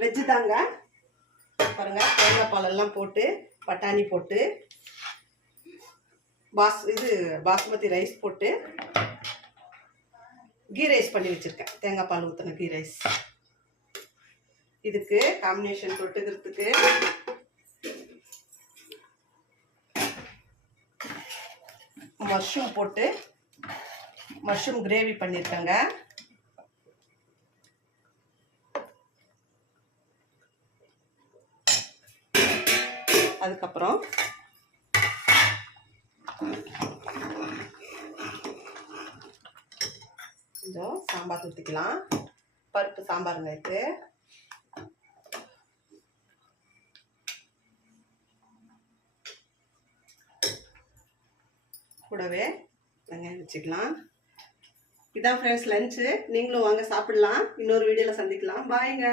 Veg தாங்க. பாருங்கள், தேங்காய் பாலெல்லாம் போட்டு பட்டாணி போட்டு பாஸ்மதி ரைஸ் போட்டு கீ ரைஸ் பண்ணி வச்சுருக்கேன். தேங்காய் பால் ஊற்றின கீ ரைஸ். இதுக்கு காம்பினேஷன் தொட்டுக்கிறதுக்கு மஷ்ரூம் போட்டு மஷ்ரூம் கிரேவி பண்ணியிருக்கேங்க. அதுக்கப்புறம் கொஞ்சம் சாம்பார் ஊற்றிக்கலாம். பருப்பு சாம்பாருங்க இது. கூடவே வெங்காயம் வச்சுக்கலாம். இதான் ஃப்ரெண்ட்ஸ் லஞ்சு. நீங்களும் வாங்க சாப்பிடலாம். இன்னொரு வீடியோவில் சந்திக்கலாம். பாய்ங்க.